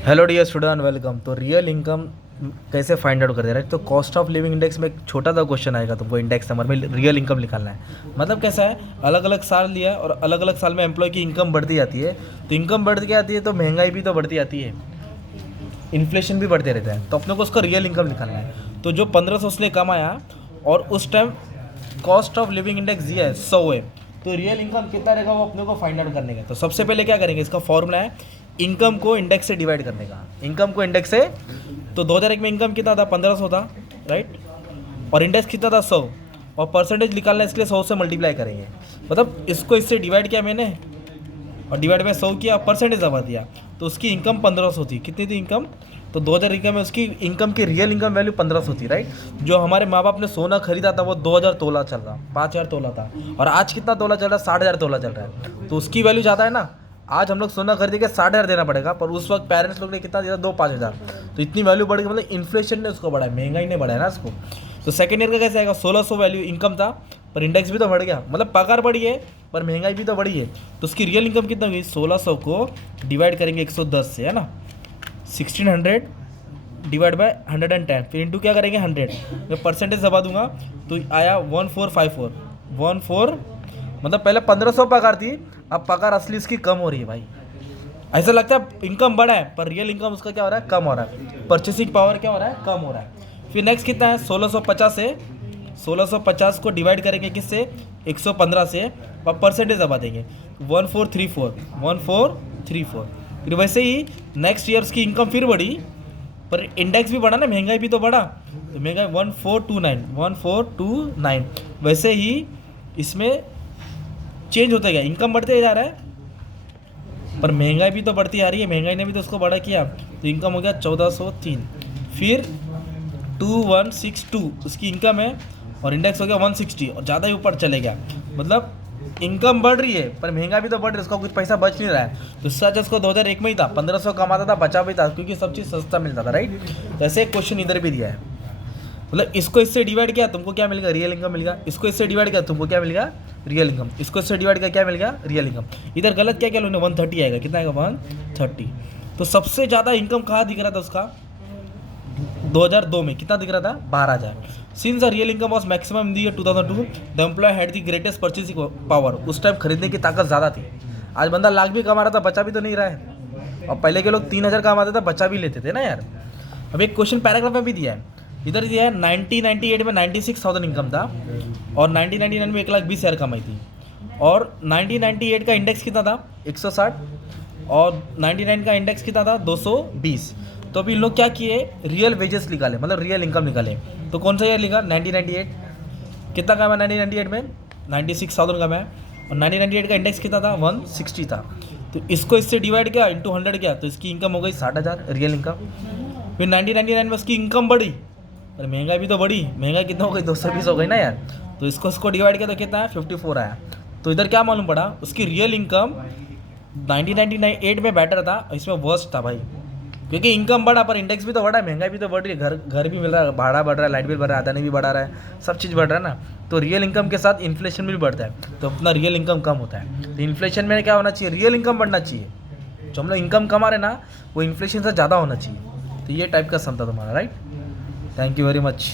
Hello dear student, welcome. तो real income कैसे find out कर दे रहा है। तो कॉस्ट ऑफ लिविंग इंडेक्स में एक छोटा सा क्वेश्चन आएगा तुमको, इंडेक्स नंबर में रियल इनकम निकालना है। मतलब कैसा है, अलग अलग साल लिया और अलग अलग साल में एम्प्लॉय की इनकम बढ़ती जाती है। तो इनकम बढ़ती आती है तो महंगाई भी तो बढ़ती आती है, इन्फ्लेशन भी बढ़ते रहता है। तो अपने को उसका रियल इनकम निकालना है। तो जो 1500 उसने कमाया और उस time cost of living index दिया है 100 है, तो रियल इनकम कितना रहेगा वो अपने को फाइंड आउट करने का। तो सबसे पहले क्या करेंगे, इसका फॉर्मूला है इनकम को इंडेक्स से डिवाइड करने का। इनकम को इंडेक्स से, तो 2001 में इनकम कितना था, 1500 था, राइट। और इंडेक्स कितना था, 100। और परसेंटेज निकालना है, इसके लिए 100 से मल्टीप्लाई करेंगे। मतलब इसको इससे डिवाइड किया मैंने और डिवाइड में 100 किया, परसेंटेज दबा दिया। तो उसकी इनकम 1500 थी। कितनी थी इनकम, तो 2000 इनकम है, उसकी इनकम की रियल इनकम वैल्यू 1500 थी, राइट। जो हमारे माँ बाप ने सोना खरीदा था वो 2000 तोला चल रहा, 5000 तोला था। और आज कितना तोला चल रहा है, 60,000 तोला चल रहा है। तो उसकी वैल्यू ज़्यादा है ना। आज हम लोग सोना खरीदेंगे 60,000 देना पड़ेगा, पर उस वक्त पेरेंट्स लोग ने कितना दिया, 5,000। तो इतनी वैल्यू बढ़ गई, मतलब इन्फ्लेशन ने उसको बढ़ाया, महंगाई ने बढ़ाया ना उसको। तो सेकेंड ईयर का कैसे आएगा, 1600 वैल्यू इनकम था, पर इंडेक्स भी तो बढ़ गया, मतलब पगार बढ़ी है पर महंगाई भी तो बढ़ी है। तो उसकी रियल इनकम कितना हुई, 1600 को डिवाइड करेंगे 110 से, है ना। 1600 डिवाइड बाय 110, फिर इंटू क्या करेंगे 100। मैं परसेंटेज दबा दूंगा तो आया 1454। 14, मतलब पहले 1500 पगार थी, अब पगार असली इसकी कम हो रही है भाई। ऐसा लगता है इनकम बढ़ा है, पर रियल इनकम उसका क्या हो रहा है, कम हो रहा है। परचेसिंग पावर क्या हो रहा है, कम हो रहा है। फिर नेक्स्ट कितना है, 1650 से 1650 को डिवाइड करेंगे किससे, 115 से, और परसेंटेज दबा देंगे 1434। 1434। फिर वैसे ही नेक्स्ट ईयर्स की इनकम फिर बढ़ी, पर इंडेक्स भी बढ़ा ना, महंगाई भी तो बढ़ा। तो महंगाई 1429, 1429। वैसे ही इसमें चेंज होता गया, इनकम बढ़ते जा रहा है पर महंगाई भी तो बढ़ती आ रही है, महंगाई ने भी तो उसको बड़ा किया। तो इनकम हो गया 1403। फिर 2162 उसकी इनकम है, और इंडेक्स हो गया 160, और ज़्यादा ही ऊपर चले गया। मतलब इनकम बढ़ रही है पर महंगा भी तो बढ़ रही है, उसका कुछ पैसा बच नहीं रहा है। तो सच उसको 2001 में ही था, 1500 कमाता था, बचा भी था, क्योंकि सब चीज़ सस्ता मिलता था, राइट। तो ऐसे एक क्वेश्चन इधर भी दिया है। मतलब इसको इससे डिवाइड किया तुमको क्या मिलेगा, रियल इनकम मिलेगा। इसको इससे डिवाइड किया तुमको क्या मिलेगा, रियल इनकम। इसको इससे डिवाइड किया क्या मिलेगा, रियल इनकम। इधर गलत क्या क्या लोगे, 130 आएगा। कितना आएगा, 130। तो सबसे ज़्यादा इनकम कहाँ दिख रहा था उसका, 2002 में कितना दिख रहा था, 12,000। Since the real income was maximum in the year 2002, the employ had the greatest purchasing power. उस टाइम खरीदने की ताकत ज़्यादा थी। आज बंदा लाख भी कमा रहा था, बचा भी तो नहीं रहा है। और पहले के लोग 3000 कमाते थे, बचा भी लेते थे ना यार। अब एक क्वेश्चन पैराग्राफ में भी दिया है, इधर दिया है 1998 में 96,000 इनकम था, और 1999 में 1,20,000 कमाई थी। और 1998 का इंडेक्स कितना था, 160, और 99 का इंडेक्स कितना था, 220। तो अभी लोग क्या किए, रियल वेजेस निकाले, मतलब रियल इनकम निकाले। तो कौन सा ईयर लिखा, 1998। कितना कमा 1998 में, 96,000 कमाया। और 1998 का इंडेक्स कितना था, 160 था। तो इसको इससे डिवाइड किया, इंटू 100 किया, तो इसकी इनकम हो गई 60,000 रियल इनकम। फिर 1999 में उसकी इनकम बढ़ी, और महंगाई भी तो बढ़ी। महंगाई कितना हो गई, 220 हो गई ना यार। तो इसको डिवाइड किया तो कितना है, 54 आया। तो इधर क्या मालूम पड़ा, उसकी रियल इनकम 1998 में बेटर था, इसमें वर्स्ट था भाई। क्योंकि इनकम बढ़ा पर इंडेक्स भी तो बढ़ा है, महंगाई भी तो बढ़ रही है, घर भी मिल रहा है, भाड़ा बढ़ रहा है, लाइट बिल बढ़ रहा है, आदानी भी बढ़ा रहा है, सब चीज़ बढ़ रहा है ना। तो रियल इनकम के साथ इन्फ्लेशन भी बढ़ता है, तो अपना रियल इनकम कम होता है। तो इन्फ्लेशन में क्या होना चाहिए, रियल इनकम बढ़ना चाहिए। जो हम लोग इनकम कमा रहे ना, वो इन्फ्लेशन से ज़्यादा होना चाहिए। तो ये टाइप का सम था तुम्हारा, right. Thank you very much.